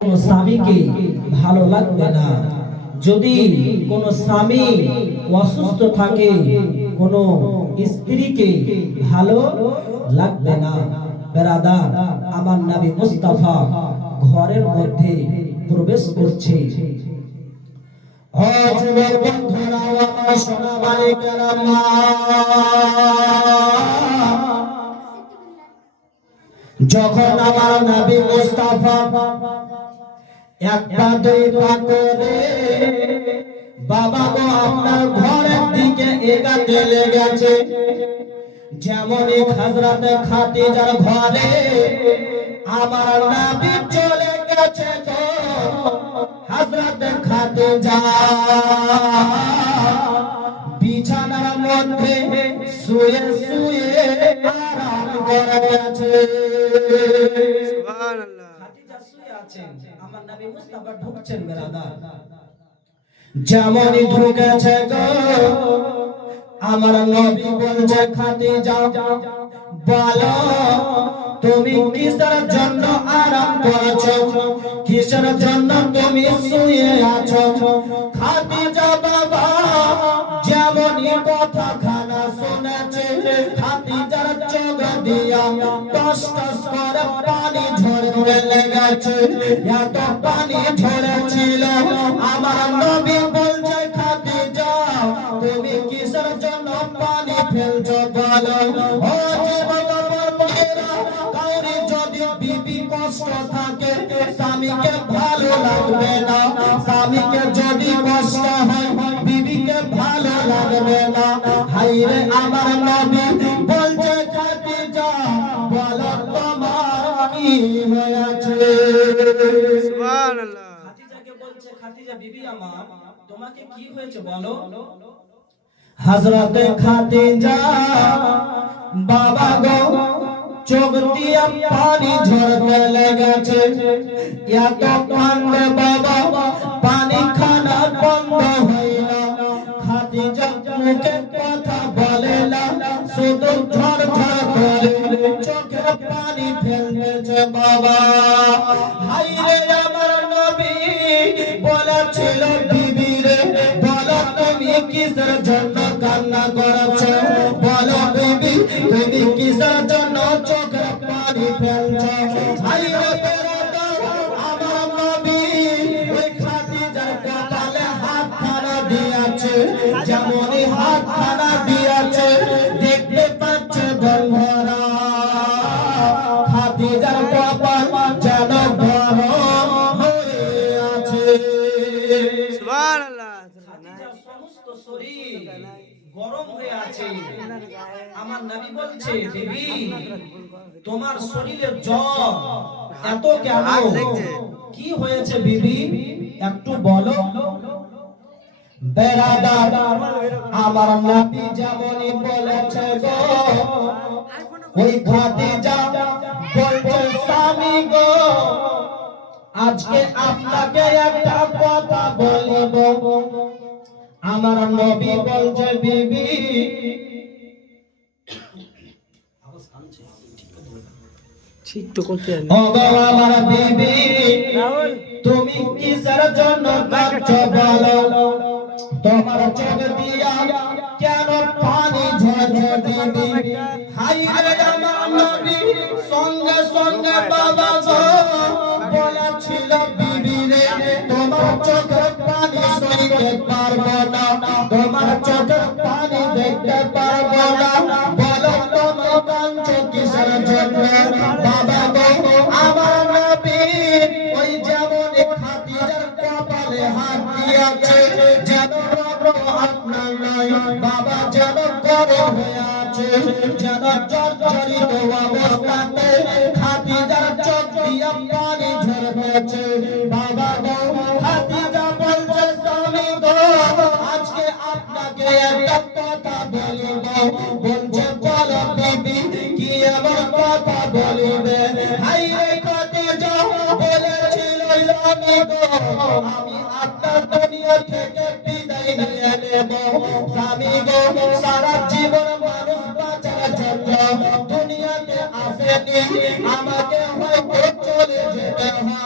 কোন স্বামীকে ভালো লাগবে না। যদি কোন স্বামী অসুস্থ থাকে কোন স্ত্রীকে ভালো লাগবে না। বেরাদার, আমার নবী মুস্তাফা ঘরের মধ্যে প্রবেশ করছে। যখন আমার নবী মুস্তাফা একটা দুই পা করে বাবা গো আপনার ঘরের দিকে এগাতে লেগেছে, যেমনই হযরতে খাদিজার ঘরে আমার নবী চলে গেছে তো হযরতে খাদিজা বিছানার মধ্যে শুয়ে শুয়ে আরাম করে আছে। সুবহানাল্লাহ। খাদিজা শুয়ে আছেন, আমার নবী মুস্তাফা ঢুকছেন। বেরাদার, যেমনই ঢুকেছে গো আমার নবী বলছে, খাদিজা বলো তুমি কিসের জন্য আরাম করেছো, কিসের জন্য তুমি শুয়ে আছো? খাদিজা বাবা যেমনই কথা খানা শুনেছে, খাদিজার চোখ দিয়া টস টস করে পানি ঝরতে লেগেছে। এত পানি ঝরেছিল, আমার নবী বলছে, খাদিজা তুমি কিসের জন্য পানি ফেলছো বলো। ও কাউরি যদি বিবি কষ্ট থাকে স্বামীকে ভালো লাগবে না, স্বামীকে যদি কষ্ট হয় বিবিকে ভালো লাগবে না। হায়রে আমার নবী বলছে, খাদিজা বলো তোমার কি হয়েছে? সুবহানাল্লাহ। খাদিজাকে বলছে, খাদিজা বিবি আমার তোমাকে কি হয়েছে বলো। হযরতে খাদিজা বাবা গো চোখ দিয়া পানি ঝরতে লেগেছে। এত কান্দে বাবা পানি খানা বন্ধ হইল। খাদিজা মুখে কথা বলে না, শুধু ঝর ঝর করে চোখে পানি ফেলতেছে বাবা। হায়রে আমার নবী বলেছিল, বিবি রে বলো তুমি কিসের জন্য কান্না করেছো, বলো বিবি তুমি কিসের জন্য চোখে পানি ফেলছো? হায়রে বেরাদার, আমার নবী ওই খাদিজার কপালে হাত খানা দিয়েছে, যেমনই হাত খানা দিয়েছে দেখতে পাচ্ছে বন্ধুরা খাদিজার কপাল যেন গরম হয়ে আছে। সুবহানাল্লাহ। খাদিজার সমস্ত শরীর গরম হয়ে আছে। আমার নবী বলছে, বিবি তোমার শরীরে জ্বর এত কেন, কি হয়েছে বিবি একটু বলো। বেরাদার, আমার নবী যেমনই বলেছে গো ওই খাদিজা বলছে, স্বামী গো আজকে আপনাকে একটা কথা বলব। আমার নবী বলছে, বিবি ঠিক তো করতে জানি। ও গো আমার বিবি তুমি কিসের জন্য কাঁদছো বলো, তোমার চোখ দিয়া কেন পানি ঝরছে বিবি? হায়রে আমার নবী সঙ্গে সঙ্গে বাবা গো বলেছিল, বিবি রে তোমার চোখের পানি সইতে পারবো না, তোমার চোখের পানি দেখতে পারবো না, বলো তুমি কাঁদছো কিসের জন্য? বাবা গো আমার নবী ওই যেমন খাদিজার কপালে হাত দিয়েছে, যেন আপনার নয় বাবা যেন গরম হয়ে আছে, যেন জর্জরিত অবস্থাতে খাদিজার চোখ দিয়া পানি ঝরতেছে। বাবা গো খাদিজা বলছে, স্বামী গো আজকে আপনাকে একটা কথা বলিব। বলছে, বলো বিবি কি এমন কথা বলিবে? হায়রে খাদিজা বলেছিল, স্বামী গো আমি আপনার দুনিয়া থেকে বিদায় নিয়ে নেব। স্বামী গো সারা জীবন মানুষ বাঁচার জন্য দুনিয়াতে আসেনি, আমাকে হয়তো চলে যেতে হবে।